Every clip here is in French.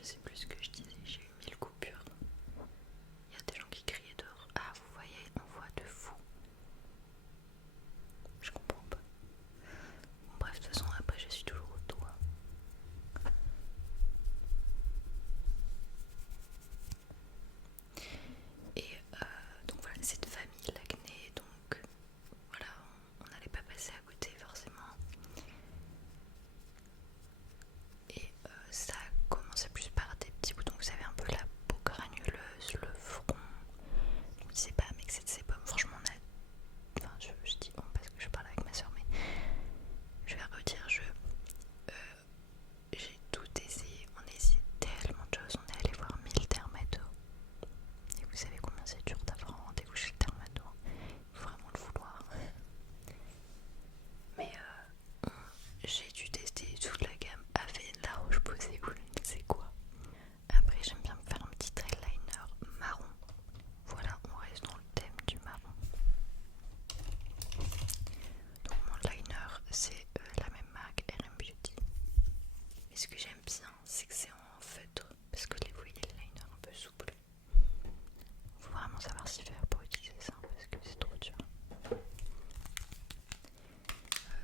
je sais plus ce que je disais, j'ai eu 1000 coupures. Il y a des gens qui criaient dehors. Ah, vous voyez, on voit de fou. Je comprends pas. Bon, bref, de toute façon, après, je suis toujours au toit. Et donc voilà, cette famille l'acné, donc voilà, on n'allait pas passer à côté forcément. Et ça commençait plus par des petits boutons, vous savez, un peu la peau granuleuse, le front. Je me disais pas mais que c'est pas, franchement on a, enfin je dis on parce que je parle avec ma soeur, mais je vais redire, j'ai tout essayé, on a essayé tellement de choses, on est allé voir 1000 dermatos. Et vous savez combien c'est dur d'avoir un rendez-vous chez le dermato, il faut vraiment le vouloir. Mais j'ai dû tester toute la gamme avec La Roche-Posay ou je ne sais quoi. Après j'aime bien me faire un petit eyeliner marron. Voilà, on reste dans le thème du marron. Donc mon liner c'est la même marque RM Beauty. Mais ce que j'aime bien c'est que c'est en feutre. Parce que les voyez le liner un peu souple. Faut vraiment savoir s'y faire pour utiliser ça parce que c'est trop dur.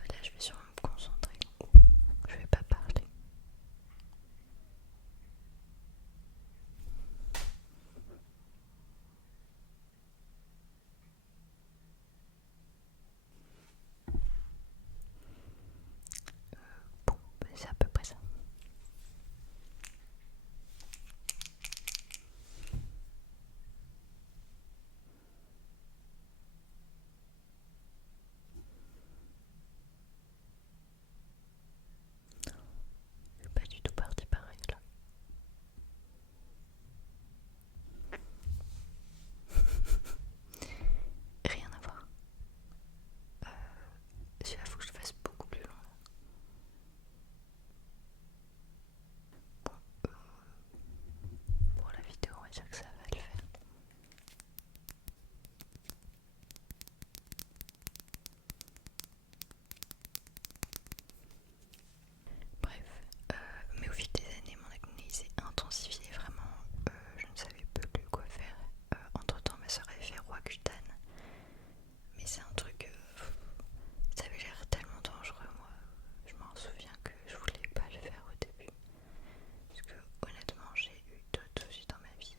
Là je vais sûrement me concentrer. Je vais pas parler. Bon, c'est à peu près ça. Je suis pas du tout partie pareil là. Rien à voir. Celui-là faut que je fasse beaucoup plus long. Bon, pour la vidéo on va dire que ça va le faire. Bref, mais au fil des années mon acné s'est intensifié vraiment. Je ne savais plus quoi faire. Entre temps ma soeur avait fait Roaccutane. Mais c'est un truc, ça avait l'air tellement dangereux moi. Je m'en souviens que je voulais pas le faire au début. Parce que honnêtement j'ai eu d'autres soucis dans ma vie.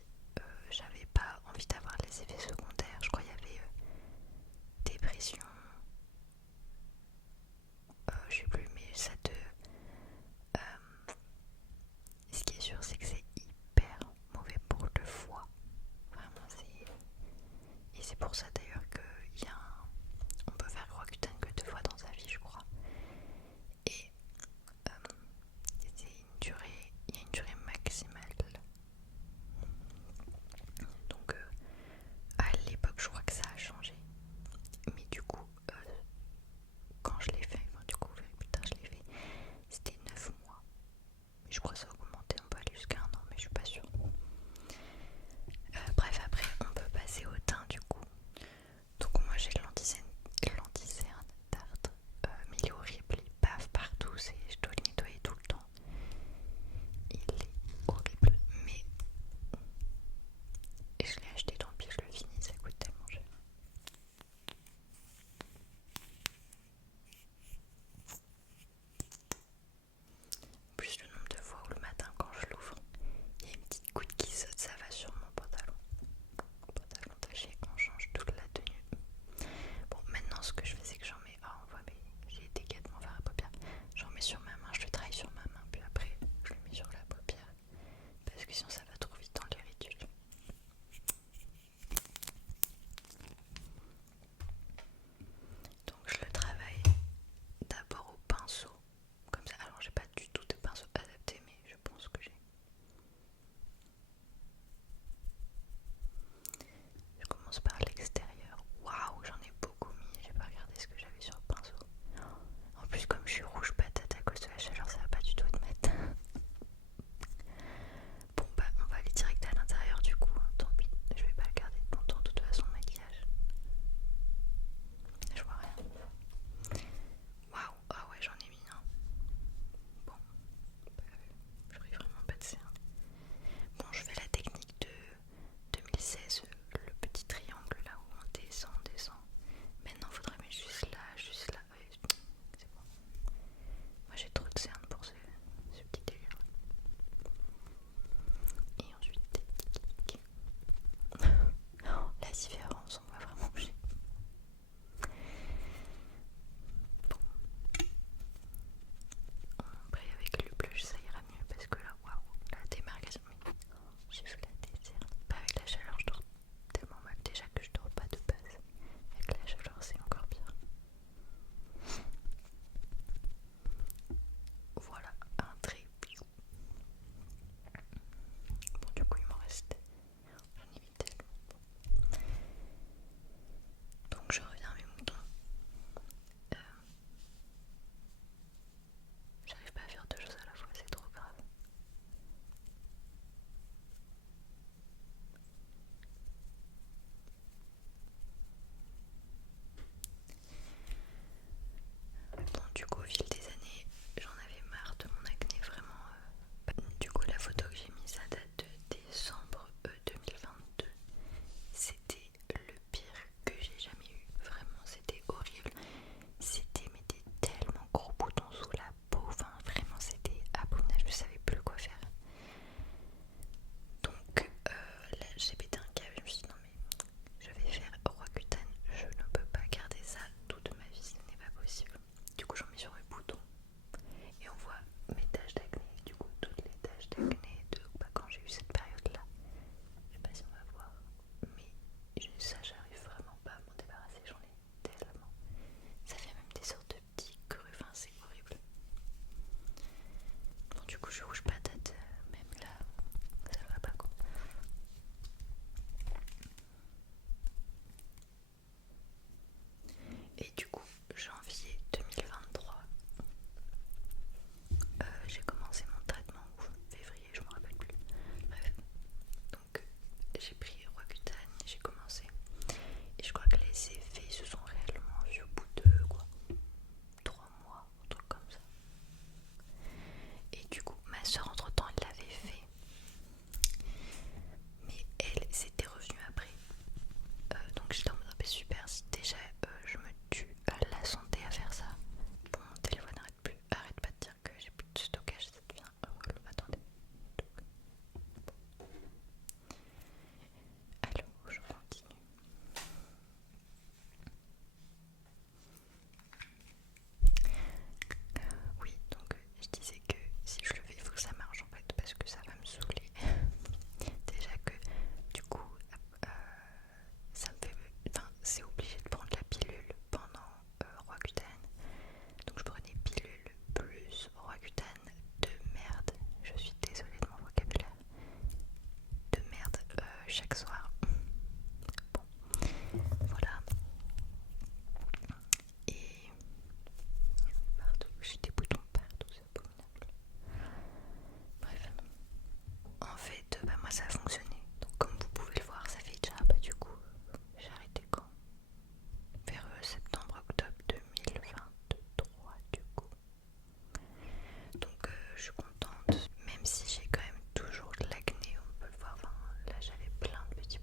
j'ai pété un câble, je me suis dit non mais je vais faire Roaccutane, je ne peux pas garder ça toute ma vie, ce n'est pas possible. Du coup j'en mets sur le bouton et on voit mes taches d'acné, du coup toutes les taches d'acné de quand j'ai eu cette période là. Je sais pas si on va voir, mais ça j'arrive vraiment pas à m'en débarrasser, j'en ai tellement. Ça fait même des sortes de petits crus, enfin c'est horrible. Bon du coup je rouge patate, même là ça va pas quoi. Et du coup janvier 2023, j'ai commencé mon traitement, ou février je me rappelle plus. Bref, donc j'ai pris Roaccutane, j'ai commencé. Et je crois que les effets se sont réellement vus au bout de quoi 3 mois, un truc comme ça. Et du coup, ma soeur entre temps elle l'avait fait, mais elle s'était revenue après. Donc j'étais en mode ah, super, si déjà je me tue la santé à faire ça. Bon, mon téléphone arrête pas de dire que j'ai plus de stockage, ça devient relou. Attendez. Alors, je continue. Oui, donc je disais que si je le fais, il faut que ça marche en fait, parce que ça va me saouler. Déjà que du coup, ça me fait. Enfin, c'est obligé de prendre la pilule pendant Roaccutane. Donc je prenais pilule plus Roaccutane de merde. Je suis désolée de mon vocabulaire. De merde chaque soir. Bon, voilà. Et partout, j'ai des boutons partout, c'est abominable. Bref. En fait, moi ça a fonctionné. Donc comme vous pouvez le voir, ça fait déjà, du coup, j'ai arrêté quand vers septembre-octobre 2023 du coup. Donc je suis contente, même si j'ai quand même toujours de l'acné, on peut le voir. Enfin, là j'avais plein de petits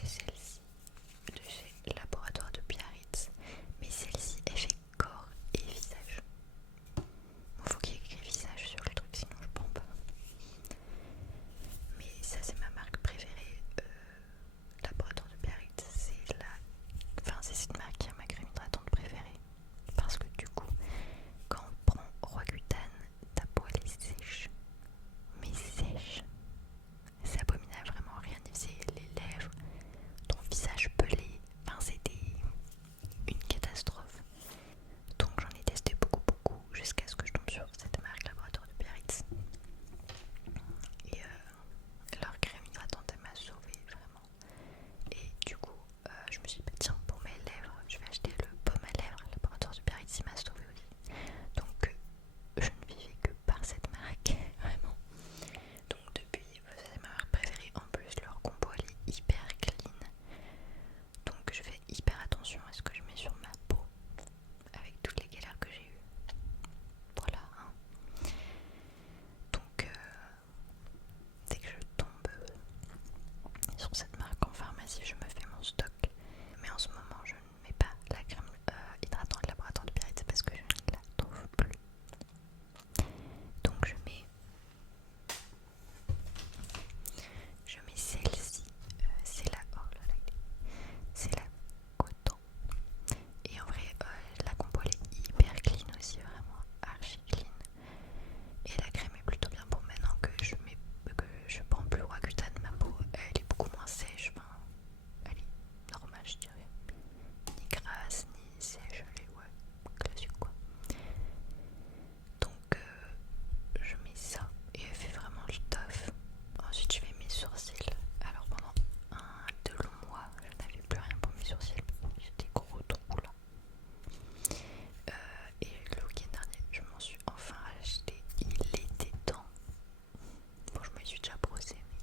c'est celle-ci de chez Laboratoire de Biarritz, mais celle-ci elle fait corps et visage. Il faut qu'il y ait écrit visage sur le truc, sinon je prends pas. Mais ça c'est ma marque préférée. Laboratoire de Biarritz, c'est cette marque qui est ma crème hydratante préférée. Parce que du coup, quand on prend Roaccutane, ta peau elle est sèche. Mais sèche. C'est abominable, vraiment rien n'y faisait. Les lèvres, ton visage pelé. Enfin, c'était une catastrophe. Donc j'en ai testé beaucoup jusqu'à ce que je tombe sur cette marque Laboratoire de Biarritz. Et leur crème hydratante elle m'a sauvée vraiment. Et du coup je me suis dit bah, tiens, pour mes lèvres je vais acheter le baume à lèvres Laboratoire de Biarritz, il m'a sauvée aussi. Donc je ne vivais que par cette marque vraiment. Donc depuis c'est ma marque préférée. En plus leur compo elle est hyper clean. Donc je fais hyper attention à ce que je mets sur ma peau avec toutes les galères que j'ai eues. Voilà hein. Donc dès que je tombe sur cette marque en pharmacie, je me fais mon stock. Mais en ce moment, je ne mets pas la crème hydratante Laboratoire de Biarritz parce que je ne la trouve plus. Donc je mets celle-ci. C'est la c'est la coton. Et en vrai, la compo elle est hyper clean aussi, vraiment archi clean. Et la crème est plutôt bien pour maintenant que je prends plus Roaccutane. Ma peau elle est beaucoup moins sèche. Enfin, elle est normale je dirais. Ni grasse, ni sèche, elle est classique quoi. Donc je mets ça et elle fait vraiment le taf. Ensuite je fais mes sourcils. Alors pendant 2 longs mois je n'avais plus rien pour mes sourcils. J'ai des gros trous là. Et le week-end dernier je m'en suis enfin acheté. Il était temps. Bon je me suis déjà brossé mais...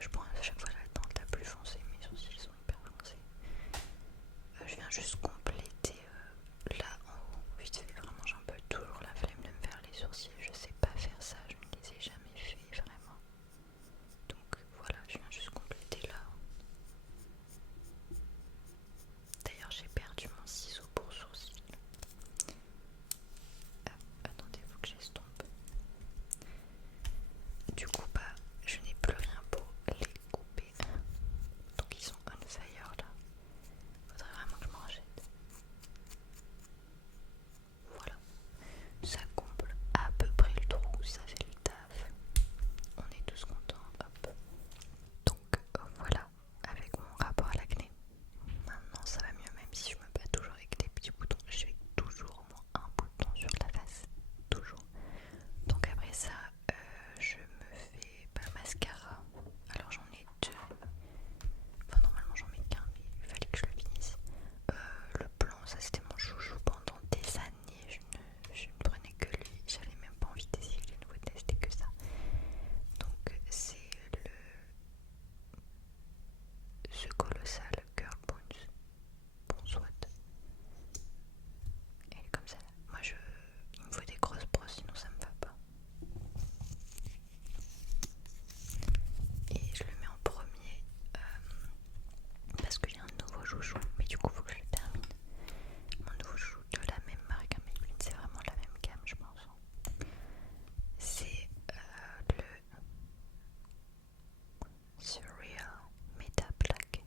je prends à chaque fois la teinte la plus foncée, mes sourcils sont hyper foncés. Je viens juste compléter là en haut, vite fait, vraiment j'ai un peu toujours la flemme de me faire les sourcils, je sais pas faire ça, je ne les ai jamais fait vraiment. Donc voilà, je viens juste compléter là. D'ailleurs j'ai perdu mon ciseau pour sourcils. Attendez, faut que j'estompe. Du coup bah je n'ai plus rien pour les couper. Donc ils sont on fire là. Faudrait vraiment que je m'en rachète. Voilà. Ça comble à peu près le trou, ça fait le taf. On est tous contents, hop. Donc voilà, avec mon rapport à l'acné. Maintenant ça va mieux, même si je me bats toujours avec des petits boutons. J'ai toujours au moins un bouton sur la face, toujours. Donc après ça, je me fais mascara. Alors j'en ai 2. Enfin normalement j'en mets qu'un, mais il fallait que je le finisse. Le blanc, ça c'était mon chouchou pendant des années. Je ne prenais que lui. J'avais même pas envie d'essayer les nouveautés, c'était que ça. Donc c'est ce colossal Girl Bones. Bon soit. Elle est comme ça. Moi il me faut des grosses brosses sinon ça me va pas. Et je le mets en premier parce que j'ai un nouveau chouchou. Mais du coup faut que je le termine. Mon nouveau chouchou de la même marque, Maybelline, c'est vraiment la même gamme je pense. C'est le Surreal Meta Black.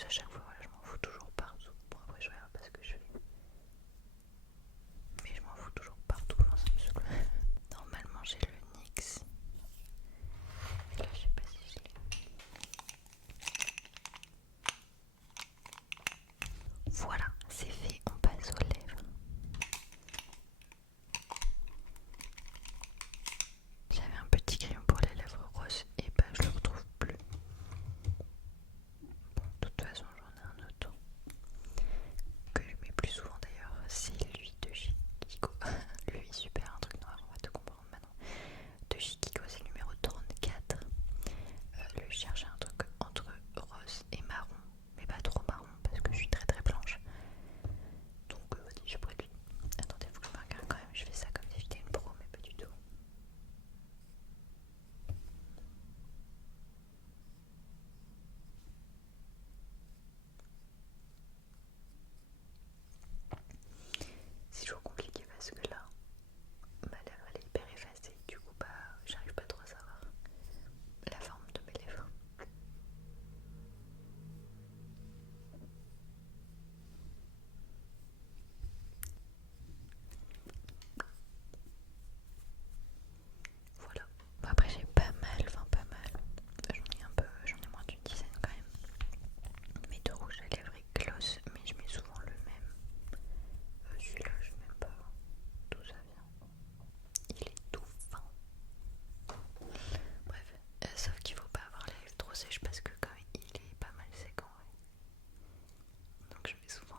plus à chaque fois, voilà, je m'en fous toujours partout. Bon après je verrai pas ce que je fais. Mais je m'en fous toujours partout, enfin, ça me saoule. Normalement j'ai le NYX. Et là je sais pas si je l'ai. Voilà, c'est fait, on passe aux lèvres. J'avais un petit crayon pour les lèvres roses et bah je le retrouve plus. Bon, de toute façon j'en ai un autre que je mets plus souvent d'ailleurs, c'est lui de chez Kiko. Lui super, un truc noir, on va te comprendre maintenant. De chez Kiko, c'est le numéro 34. Lui je cherchais un truc entre rose et marron, mais pas trop marron parce que je suis très très blanche. Donc vas-y, je pourrais lui. Attendez, faut que je me regarde quand même, je fais ça comme si j'étais une pro, mais pas du tout. C'est toujours compliqué parce que là, ma lèvre elle est hyper effacée, du coup bah j'arrive pas trop à savoir la forme de mes lèvres. Voilà. Bon, après j'ai pas mal, enfin pas mal. J'en ai moins d'une dizaine quand même. Mes deux rouges à lèvres et gloss, mais je mets souvent le même. Celui-là je sais même pas d'où ça vient. Il est tout fin. Bref, sauf qu'il faut pas avoir les lèvres trop sèches parce que quand il est pas mal sec en vrai. Donc je mets souvent